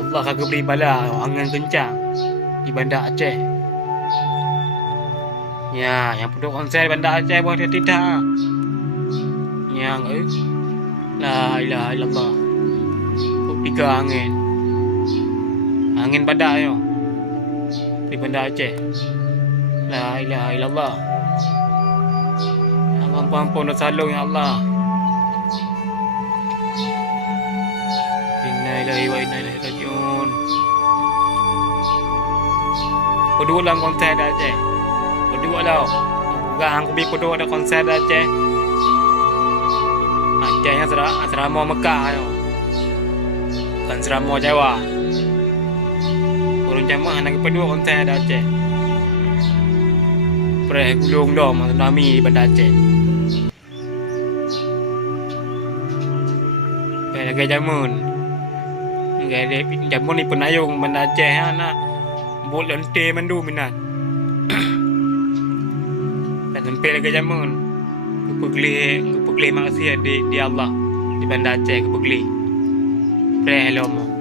Allah kagak beri bala angin kencang di Bandar Aceh. Ya, yang penduduk konser Bandar Aceh pun dia tidak. Yang la ilaha illallah. Tiga angin. Angin badak yo. Di Bandar Aceh. La ilaha illallah. Ya Allah, ampun dosa lu ya Allah. Inna lillahi wa inna ilaihi rajiun. Penduduk dalam konser dah Aceh. Penduduk tau. Orang aku pergi penduduk ada konser dah Aceh. Aceh yang asrama Mekah tau. Bukan asrama Jawa. Orang jamaah nak penduduk konser dah Aceh. Perih gulung dah tsunami di Bandar Aceh. Lagi jamun. Jamun ni penayung Bandar Aceh nak bot lentir mandu minat. Dan sampai lagi jamun. Kepegli maksiat di Allah di Bandar Aceh kepegli. Perih lomo.